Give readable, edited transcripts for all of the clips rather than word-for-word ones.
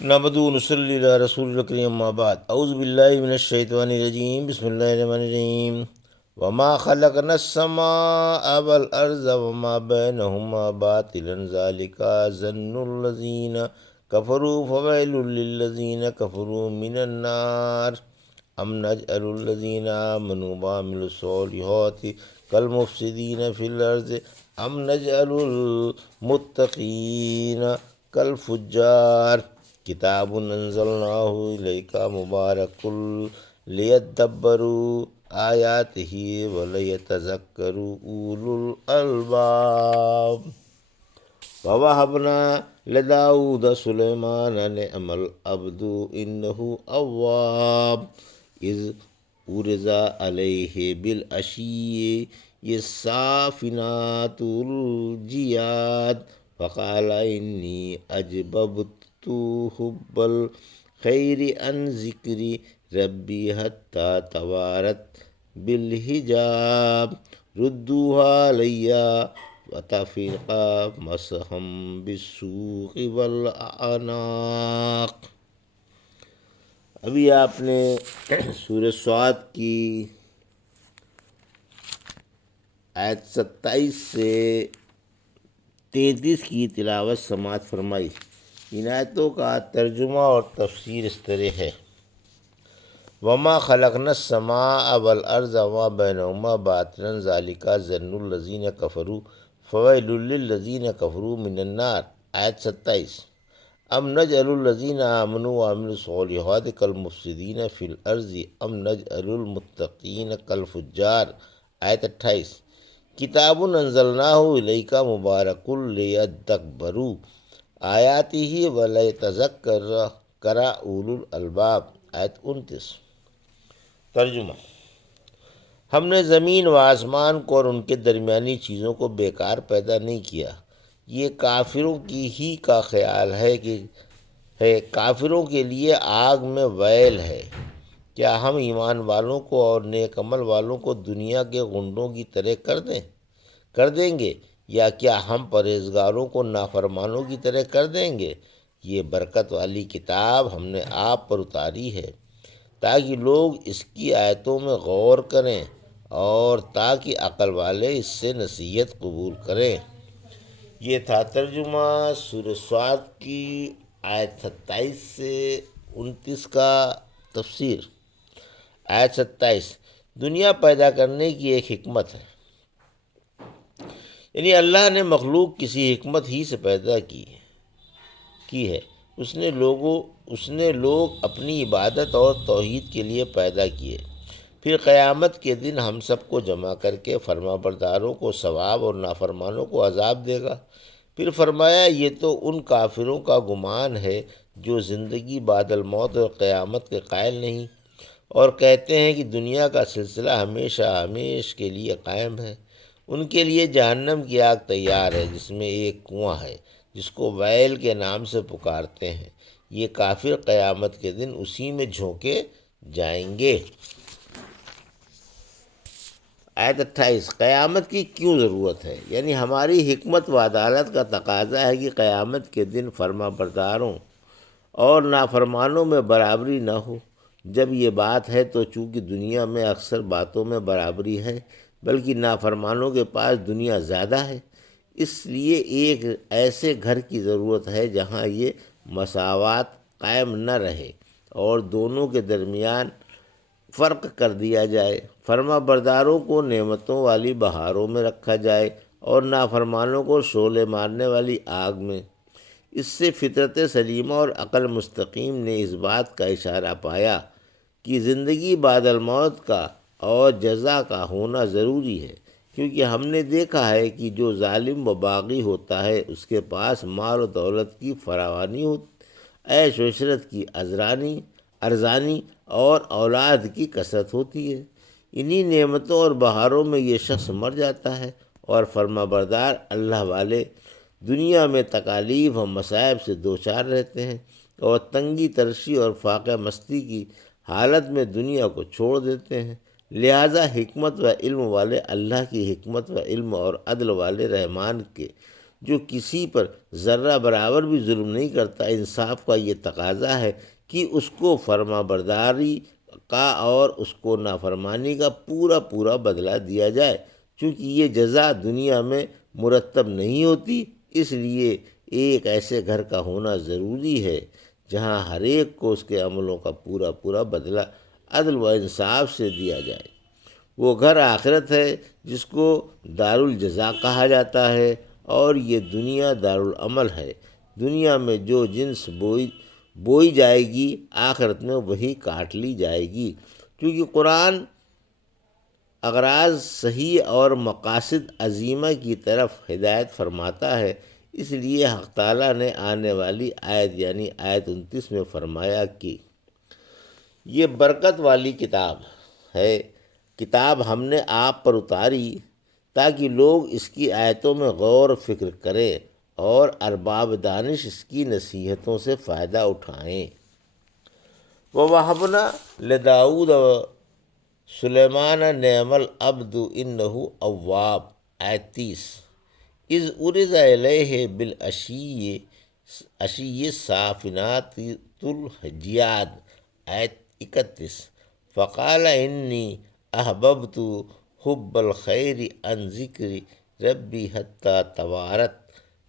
نحمدہ و نصلی علی رسول الکریم اما بعد اعوذ باللہ من الشیطان الرجیم بسم اللہ الرحمن الرحیم وما خلقنا السماء والارض وما بینہما باطلا ذلک ظن الذین کفروا فویل للذین کفروا من النار ام نجعل الذین آمنوا وعملوا الصالحات کالمفسدین فی الارض ام نجعل المتقین کالفجار کتاب انزلناہ الیک مبارک لیدبروا آیاتہ ولیتذکروا اولو الالباب ووہبنا لداؤد سلیمان نعم العبد انہ اواب اذ عرض علیہ بالعشی الصافنات الجیاد فقال انی اجببت حب الخیر عن ذکر ربی حتی توارت بالحجاب ردوها علی وتفرقا مسحا بالسوق والاعناق۔ ابھی آپ نے سورہ صاد کی آیت 27 سے 33 کی تلاوت سماعت فرمائی۔ ان آیتوں کا ترجمہ اور تفسیر اس طرح ہے: وما خلقنا السماء والارض وما بینہما باطلا ذلک ظن الذین کفروا فویل للذین کفروا من النار۔ آیت 27: ام نجعل الذین آمنوا وعملوا الصالحات کالمفسدین فی الارض ام نجعل المتقین کالفجار۔ آیت 28: کتاب انزلناہ الیک مبارک لیدبروا آیاتہ ولیتذکر اولو الالباب۔ آیت 29۔ ترجمہ: ہم نے زمین و آسمان کو اور ان کے درمیانی چیزوں کو بیکار پیدا نہیں کیا، یہ کافروں کی ہی کا خیال ہے کہ کافروں کے لیے آگ میں ویل ہے۔ کیا ہم ایمان والوں کو اور نیک عمل والوں کو دنیا کے غنڈوں کی طرح کر دیں گے، یا کیا ہم پرہیزگاروں کو نافرمانوں کی طرح کر دیں گے؟ یہ برکت والی کتاب ہم نے آپ پر اتاری ہے تاکہ لوگ اس کی آیتوں میں غور کریں اور تاکہ عقل والے اس سے نصیحت قبول کریں۔ یہ تھا ترجمہ سورہ صاد کی آیت 27 سے 29 کا تفسیر۔ آیت 27: دنیا پیدا کرنے کی ایک حکمت ہے، یعنی اللہ نے مخلوق کسی حکمت ہی سے پیدا کی ہے۔ اس نے لوگ اپنی عبادت اور توحید کے لیے پیدا کیے، پھر قیامت کے دن ہم سب کو جمع کر کے فرما برداروں کو ثواب اور نافرمانوں کو عذاب دے گا۔ پھر فرمایا یہ تو ان کافروں کا گمان ہے جو زندگی بعد الموت اور قیامت کے قائل نہیں اور کہتے ہیں کہ دنیا کا سلسلہ ہمیشہ ہمیش کے لیے قائم ہے۔ ان کے لیے جہنم کی آگ تیار ہے جس میں ایک کنواں ہے جس کو ویل کے نام سے پکارتے ہیں، یہ کافر قیامت کے دن اسی میں جھونکے جائیں گے۔ آیت 28: قیامت کی کیوں ضرورت ہے؟ یعنی ہماری حکمت و عدالت کا تقاضا ہے کہ قیامت کے دن فرما برداروں اور نافرمانوں میں برابری نہ ہو۔ جب یہ بات ہے تو چونکہ دنیا میں اکثر باتوں میں برابری ہے، بلکہ نافرمانوں کے پاس دنیا زیادہ ہے، اس لیے ایک ایسے گھر کی ضرورت ہے جہاں یہ مساوات قائم نہ رہے اور دونوں کے درمیان فرق کر دیا جائے۔ فرما برداروں کو نعمتوں والی بہاروں میں رکھا جائے اور نافرمانوں کو شعلے مارنے والی آگ میں۔ اس سے فطرت سلیمہ اور عقل مستقیم نے اس بات کا اشارہ پایا کہ زندگی بعد الموت کا اور جزا کا ہونا ضروری ہے، کیونکہ ہم نے دیکھا ہے کہ جو ظالم و باغی ہوتا ہے اس کے پاس مال و دولت کی فراوانی عیش و عشرت کی ارزانی اور اولاد کی کثرت ہوتی ہے۔ انہی نعمتوں اور بہاروں میں یہ شخص مر جاتا ہے اور فرما بردار اللہ والے دنیا میں تکالیف و مصائب سے دوچار رہتے ہیں اور تنگی ترشی اور فاقہ مستی کی حالت میں دنیا کو چھوڑ دیتے ہیں۔ لہٰذا حکمت و علم والے اللہ کی حکمت و علم اور عدل والے رحمان کے جو کسی پر ذرہ برابر بھی ظلم نہیں کرتا، انصاف کا یہ تقاضا ہے کہ اس کو فرما برداری کا اور اس کو نافرمانی کا پورا پورا بدلہ دیا جائے، چونکہ یہ جزا دنیا میں مرتب نہیں ہوتی۔ اس لیے ایک ایسے گھر کا ہونا ضروری ہے جہاں ہر ایک کو اس کے عملوں کا پورا پورا بدلہ عدل و انصاف سے دیا جائے۔ وہ گھر آخرت ہے جس کو دار الجزا کہا جاتا ہے، اور یہ دنیا دارالعمل ہے۔ دنیا میں جو جنس بوئی جائے گی، آخرت میں وہی کاٹ لی جائے گی۔ کیونکہ قرآن اغراض صحیح اور مقاصد عظیمہ کی طرف ہدایت فرماتا ہے، اس لیے حق تعالیٰ نے آنے والی آیت یعنی آیت 29 میں فرمایا کہ یہ برکت والی کتاب ہے، کتاب ہم نے آپ پر اتاری تاکہ لوگ اس کی آیتوں میں غور و فکر کریں اور ارباب دانش اس کی نصیحتوں سے فائدہ اٹھائیں۔ وَوَهَبْنَا لِدَاؤُودَ سلیمان نعم العبد انہ اواب، آیت 30۔ اذ عرض الیہ بالعشی صافنات الجیاد، آیت 31۔ فقال انی احببت حب الخیر عن ذکر ربی حتی توارت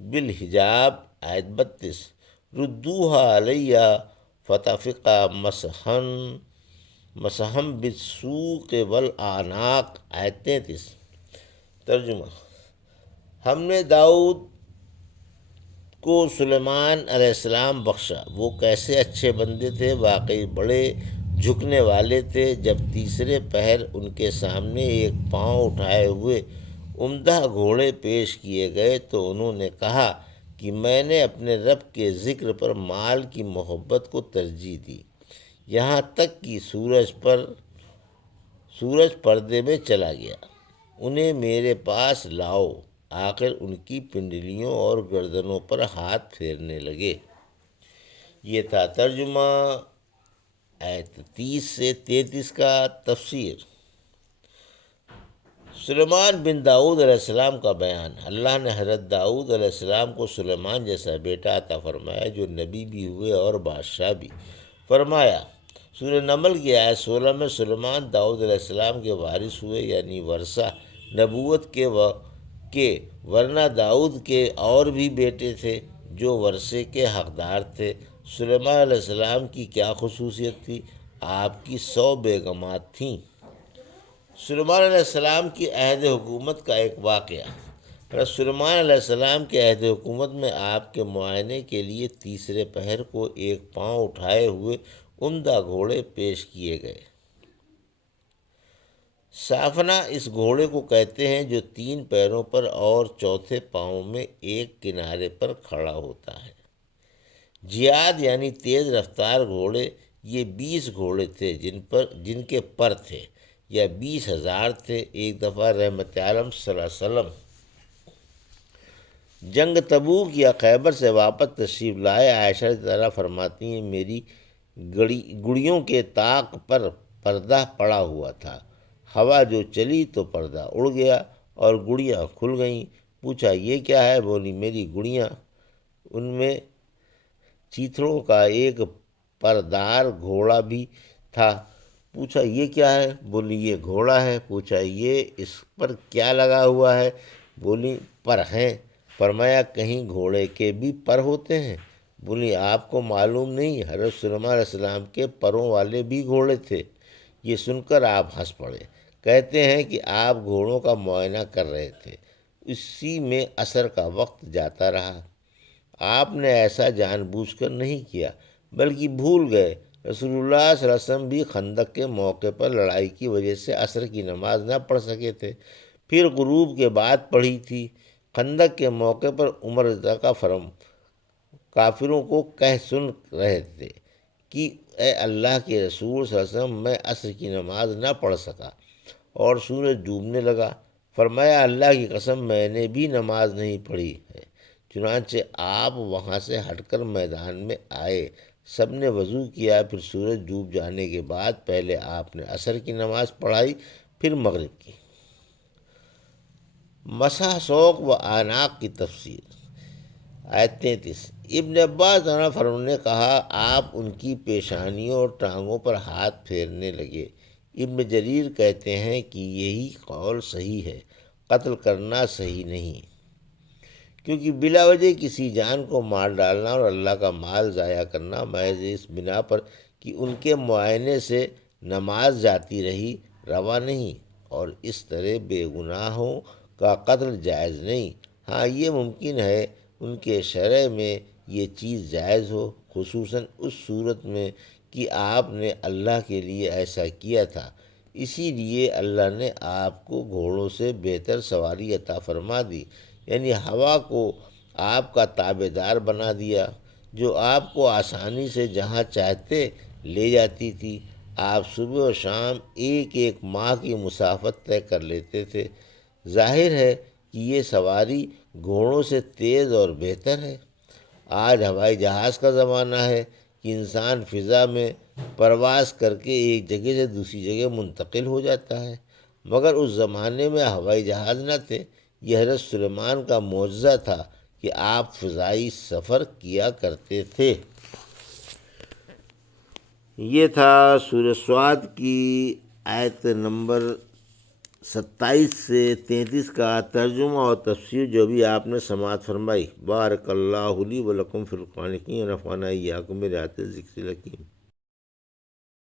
بالحجاب، آیت 32۔ ردوها علی فتفقا مسحم بالسوق والاعناق، آیت 33۔ ترجمہ: ہم نے داؤد کو سلیمان علیہ السلام بخشا، وہ کیسے اچھے بندے تھے، واقعی بڑے جھکنے والے تھے۔ جب تیسرے پہر ان کے سامنے ایک پاؤں اٹھائے ہوئے عمدہ گھوڑے پیش کیے گئے تو انہوں نے کہا کہ میں نے اپنے رب کے ذکر پر مال کی محبت کو ترجیح دی، یہاں تک کہ سورج پردے میں چلا گیا۔ انہیں میرے پاس لاؤ۔ آخر ان کی پنڈلیوں اور گردنوں پر ہاتھ پھیرنے لگے۔ یہ تھا ترجمہ آیت 30 سے 33 کا۔ تفسیر: سلیمان بن داؤد علیہ السلام کا بیان۔ اللہ نے حضرت داؤد علیہ السلام کو سلیمان جیسا بیٹا عطا فرمایا جو نبی بھی ہوئے اور بادشاہ بھی۔ فرمایا سورہ نمل کی آیت 16 میں سلیمان داؤد علیہ السلام کے وارث ہوئے، یعنی ورثہ نبوت کے ورنہ داؤد کے اور بھی بیٹے تھے جو ورثے کے حقدار تھے۔ سلیمان علیہ السلام کی کیا خصوصیت تھی؟ آپ کی 100 بیگمات تھیں۔ سلیمان علیہ السلام کی عہد حکومت کا ایک واقعہ۔ حضرت سلیمان علیہ السلام کے عہد حکومت میں آپ کے معائنے کے لیے تیسرے پہر کو ایک پاؤں اٹھائے ہوئے عمدہ گھوڑے پیش کیے گئے۔ صافنہ اس گھوڑے کو کہتے ہیں جو 3 پیروں پر اور چوتھے پاؤں میں ایک کنارے پر کھڑا ہوتا ہے۔ جیاد یعنی تیز رفتار گھوڑے، یہ 20 گھوڑے تھے جن کے پر تھے، یا 20,000 تھے۔ ایک دفعہ رحمت عالم صلی اللہ علیہ وسلم جنگ تبوک یا خیبر سے واپس تشریف لائے۔ عائشہ رضی اللہ عنہا فرماتی ہیں میری گڑیوں کے طاق پر پردہ پڑا ہوا تھا، ہوا جو چلی تو پردہ اڑ گیا اور گڑیاں کھل گئیں۔ پوچھا یہ کیا ہے؟ بولی میری گڑیاں۔ ان میں چیتھڑوں کا ایک پردار گھوڑا بھی تھا۔ پوچھا یہ کیا ہے؟ بولی یہ گھوڑا ہے۔ پوچھا یہ اس پر کیا لگا ہوا ہے؟ بولی پر ہیں۔ فرمایا کہیں گھوڑے کے بھی پر ہوتے ہیں؟ بولی آپ کو معلوم نہیں، حضرت سلیمان علیہ السلام کے پروں والے بھی گھوڑے تھے۔ یہ سن کر آپ ہنس پڑے۔ کہتے ہیں کہ آپ گھوڑوں کا معائنہ کر رہے تھے، اسی میں عصر کا وقت جاتا رہا۔ آپ نے ایسا جان بوجھ کر نہیں کیا بلکہ بھول گئے۔ رسول اللہ صلی اللہ علیہ وسلم بھی خندق کے موقع پر لڑائی کی وجہ سے عصر کی نماز نہ پڑھ سکے تھے، پھر غروب کے بعد پڑھی تھی۔ خندق کے موقع پر عمر رضی اللہ کا فرم کافروں کو کہہ سن رہے تھے کہ اے اللہ کے رسول صلی اللہ علیہ وسلم میں عصر کی نماز نہ پڑھ سکا اور سورج ڈوبنے لگا۔ فرمایا اللہ کی قسم میں نے بھی نماز نہیں پڑھی ہے۔ چنانچہ آپ وہاں سے ہٹ کر میدان میں آئے، سب نے وضو کیا، پھر سورج ڈوب جانے کے بعد پہلے آپ نے عصر کی نماز پڑھائی، پھر مغرب کی۔ مسح سوق و اعناق کی تفسیر۔ آیت 33۔ ابن عباس عنہ فرمانے نے کہا آپ ان کی پیشانیوں اور ٹانگوں پر ہاتھ پھیرنے لگے۔ ابن جریر کہتے ہیں کہ یہی قول صحیح ہے، قتل کرنا صحیح نہیں، کیونکہ بلا وجہ کسی جان کو مار ڈالنا اور اللہ کا مال ضائع کرنا محض اس بنا پر کہ ان کے معائنے سے نماز جاتی رہی روا نہیں، اور اس طرح بے گناہوں کا قتل جائز نہیں۔ ہاں یہ ممکن ہے ان کے شرع میں یہ چیز جائز ہو، خصوصاً اس صورت میں کہ آپ نے اللہ کے لیے ایسا کیا تھا، اسی لیے اللہ نے آپ کو گھوڑوں سے بہتر سواری عطا فرما دی، یعنی ہوا کو آپ کا تابع دار بنا دیا جو آپ کو آسانی سے جہاں چاہتے لے جاتی تھی۔ آپ صبح و شام ایک ایک ماہ کی مسافت طے کر لیتے تھے۔ ظاہر ہے کہ یہ سواری گھوڑوں سے تیز اور بہتر ہے۔ آج ہوائی جہاز کا زمانہ ہے کہ انسان فضا میں پرواز کر کے ایک جگہ سے دوسری جگہ منتقل ہو جاتا ہے، مگر اس زمانے میں ہوائی جہاز نہ تھے۔ یہ حضرت سلیمان کا معجزہ تھا کہ آپ فضائی سفر کیا کرتے تھے۔ یہ تھا سورہ صاد کی آیت نمبر 27 سے 33 کا ترجمہ اور تفسیر جو بھی آپ نے سماعت فرمائی۔ بارک اللہ لی و لکم فی القرآن الحکیم ونفعنی وایاکم بآیات الذکر الحکیم۔